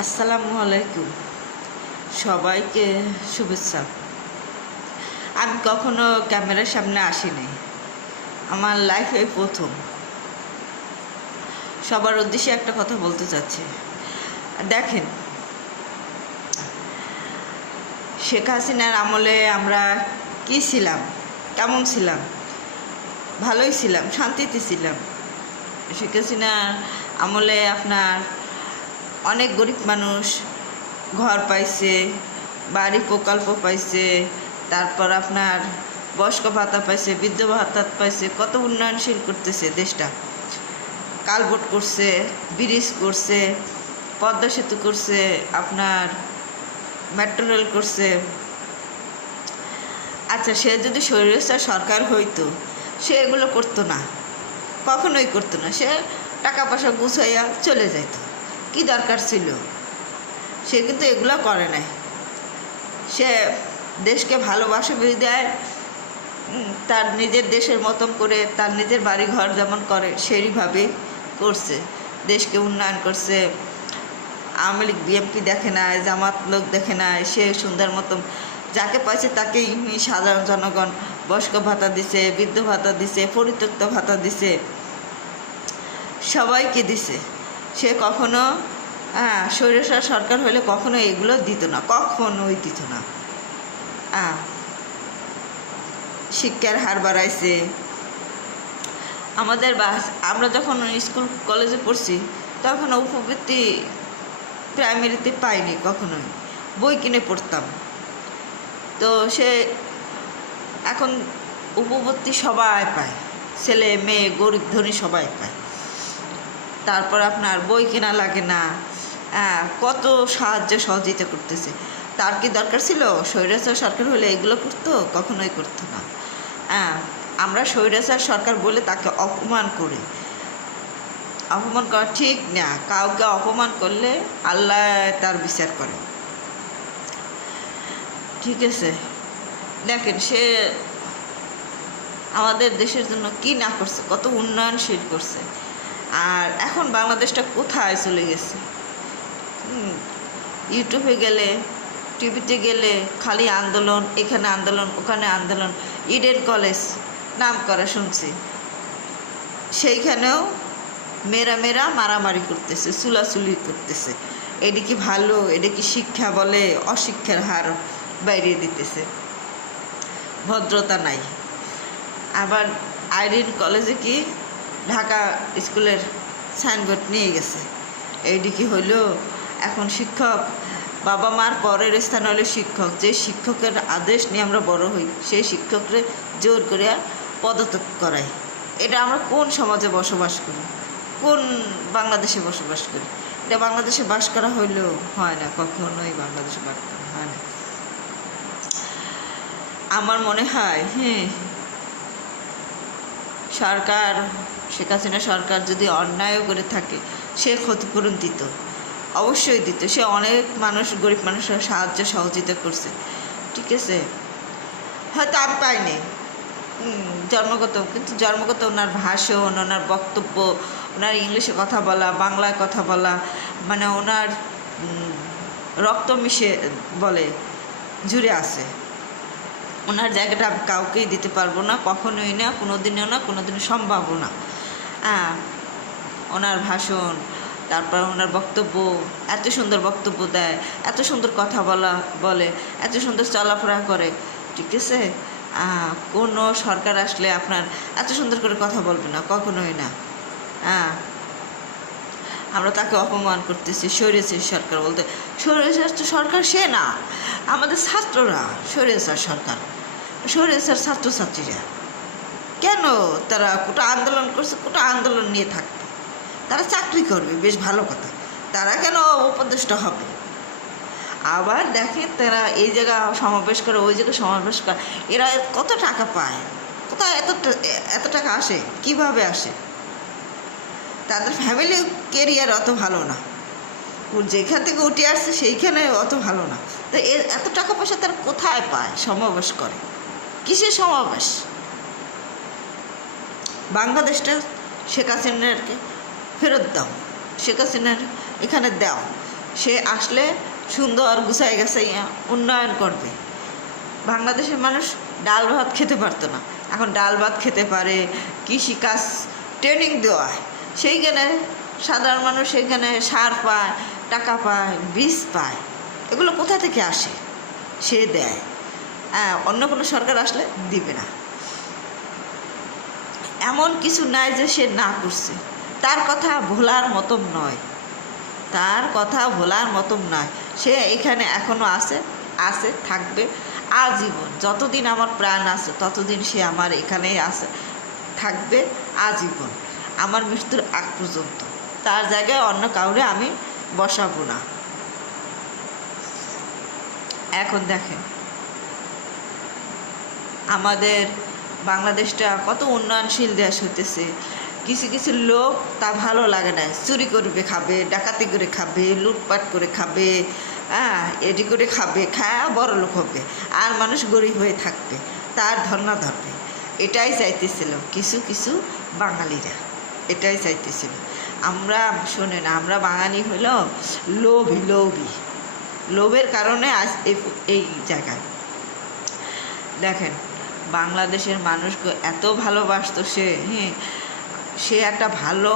আসসালামু আলাইকুম, সবাইকে শুভেচ্ছা। আমি কখনো ক্যামেরার সামনে আসিনি, আমার লাইফে প্রথম। সবার উদ্দেশ্যে একটা কথা বলতে চাচ্ছি। দেখেন, শেখ হাসিনার আমলে আমরা কী ছিলাম, কেমন ছিলাম? ভালোই ছিলাম, শান্তিতে ছিলাম। শেখ হাসিনার আমলে আপনার অনেক গরিব মানুষ ঘর পাইছে, বাড়ি প্রকল্প পাইছে, তারপর আপনার বয়স্ক ভাতা পাইছে, বৃদ্ধ ভাতা পাইছে, কত উন্নয়নশীল করতেছে দেশটা। কালভোট করছে, ব্রিজ করছে, পদ্মা সেতু করছে, আপনার মেট্রো রেল করছে। আচ্ছা, সে যদি স্বৈরাচার সরকার হইতো, সে এগুলো করতো না, কখনোই করতো না। সে টাকা পয়সা গুছাইয়া চলে যাইত, কি দরকার ছিল? সে কিন্তু এগুলো করে নাই। সে দেশকে ভালোবাসে দেয়, তার নিজের দেশের মতন করে, তার নিজের বাড়ি ঘর যেমন করে সেইভাবেই করছে, দেশকে উন্নয়ন করছে। আওয়ামী লীগ বিএনপি দেখে নাই, জামাত লোক দেখে নাই, সে সুন্দর মতন যাকে পাইছে তাকেই সাধারণ জনগণ বয়স্ক ভাতা দিছে, বৃদ্ধ ভাতা দিছে, পরিত্যক্ত ভাতা দিছে, সবাইকে দিছে। সে কখনো স্বৈরাচার সরকার হলে কখনো এগুলো দিত না, কখনোই দিত না। শিক্ষার হার বাড়াইছে আমাদের। আমরা যখন স্কুল কলেজে পড়ছি তখন উপবৃত্তি প্রাইমারিতে পাইনি কখনোই, বই কিনে পড়তাম। তো সে এখন উপবৃত্তি সবাই পায়, ছেলে মেয়ে গরিব ধনী সবাই পায়। তারপর আপনার বই কেনা লাগে না, কত সাহায্য সহযোগিতা করতেছে। তার কি দরকার ছিল? স্বৈরাচার সরকার হলে এগুলো করতো? কখনোই করতো না। আমরা স্বৈরাচার সরকার বলে তাকে অপমান করি। অপমান করা ঠিক না। কাউকে অপমান করলে আল্লাহ তার বিচার করে, ঠিক আছে? দেখেন, সে আমাদের দেশের জন্য কি না করছে, কত উন্নয়নশীল করছে। আর এখন বাংলাদেশটা কোথায় চলে গেছে? ইউটিউবে গেলে, টিভিতে গেলে খালি আন্দোলন, এখানে আন্দোলন, ওখানে আন্দোলন। ইডেন কলেজ নাম করা শুনছি, সেইখানেও মেয়েরা মারামারি করতেছে, চুলাচুলি করতেছে। এটা কি ভালো? এটা কি শিক্ষা বলে? অশিক্ষার হার বাইরে দিতেছে, ভদ্রতা নাই। আবার আইডিন কলেজে কি ঢাকা স্কুলের সাইনবোর্ড নিয়ে গেছে। এইটি কি হইল? এখন শিক্ষক বাবা মার পরের স্থান হলে শিক্ষক। যে শিক্ষকের আদেশ নিয়ে আমরা বড় হই, সেই শিক্ষকরে জোর করে পদত্যাগ করাই। এটা আমরা কোন সমাজে বসবাস করি, কোন বাংলাদেশে বসবাস করি? এটা বাংলাদেশে বাস করা হইলেও হয় না, কখনোই বাংলাদেশে বাস করা হয় না। আমার মনে হয় সরকার, শেখ হাসিনা সরকার যদি অন্যায়ও করে থাকে, সে ক্ষতিপূরণ দিত, অবশ্যই দিত। সে অনেক মানুষ, গরিব মানুষের সাহায্য সহযোগিতা করছে, ঠিক আছে? হয়তো আমি পাইনি জন্মগত, কিন্তু জন্মগত ওনার ভাষণ, ওনার বক্তব্য, ওনার ইংলিশে কথা বলা, বাংলায় কথা বলা, মানে ওনার রক্ত মিশে বলে জুড়ে আছে। ওনার জায়গাটা কাউকেই দিতে পারবো না, কখনোই না, কোনো দিনও না, কোনো দিনও সম্ভবও না। ওনার ভাষণ, তারপর ওনার বক্তব্য, এত সুন্দর বক্তব্য দেয়, এত সুন্দর কথা বলে, এত সুন্দর চলাফেরা করে, ঠিক আছে? কোনো সরকার আসলে আপনার এত সুন্দর করে কথা বলবে না, কখনোই না। আমরা তাকে অপমান করতেছি স্বৈরাচার সরকার বলতে। স্বৈরাচার সরকার সে না, আমাদের ছাত্ররা স্বৈরাচার সরকার, স্বৈরাচার ছাত্রছাত্রীরা। কেন তারা কোটা আন্দোলন করছে? কোটা আন্দোলন নিয়ে থাকবে, তারা চাকরি করবে, বেশ ভালো কথা। তারা কেন উপদেষ্টা হবে? আবার দেখেন, তারা এই জায়গা সমাবেশ করে, ওই জায়গায় সমাবেশ করে, এরা কত টাকা পায়, কোথায় এত টাকা আসে, কিভাবে আসে? তাদের ফ্যামিলি কেরিয়ার অত ভালো না, যেখান থেকে উঠে আসছে সেইখানে অত ভালো না। তো এত টাকা পয়সা তারা কোথায় পায়? সমাবেশ করে, কিসের সমাবেশ? বাংলাদেশটা শেখ হাসিনাকে ফেরত দাও, শেখ হাসিনার এখানে দাও, সে আসলে সুন্দর গুছাই গেছে উন্নয়ন করবে। বাংলাদেশের মানুষ ডাল ভাত খেতে পারতো না, এখন ডাল ভাত খেতে পারে, কৃষিকাজ ট্রেনিং দেওয়া হয়, সেইখানে সাধারণ মানুষ সেইখানে সার পায়, টাকা পায়, বীজ পায়। এগুলো কোথা থেকে আসে? সে দেয়। হ্যাঁ, অন্য কোনো সরকার আসলে দিবে না। এমন কিছু নাই যে সে না করছে। তার কথা ভোলার মতন নয়, তার কথা ভোলার মতন নয়। সে এখানে এখনও আছে, থাকবে আজীবন। যতদিন আমার প্রাণ আছে ততদিন সে আমার এখানেই আছে, থাকবে আজীবন, আমার মৃত্যুর আগ পর্যন্ত। তার জায়গায় অন্য কাউরে আমি বসাবো না। এখন দেখেন আমাদের বাংলাদেশটা কত উন্নয়নশীল দেশ হতেছে। কিছু কিছু লোক তা ভালো লাগে না, চুরি করবে খাবে, ডাকাতি করে খাবে, লুটপাট করে খাবে, এটি করে খাবে, খায়া বড় লোক হবে, আর মানুষ গরিব হয়ে থাকবে, তার ধর্না ধরবে। এটাই চাইতেছিল কিছু কিছু বাঙালিরা, এটাই চাইতেছিল। আমরা শোনেন, আমরা বাঙালি হইল লোভী, লোভের কারণে আজ এই জায়গায় দেখেন বাংলাদেশের মানুষকে এত ভালোবাসতো সে, সে একটা ভালো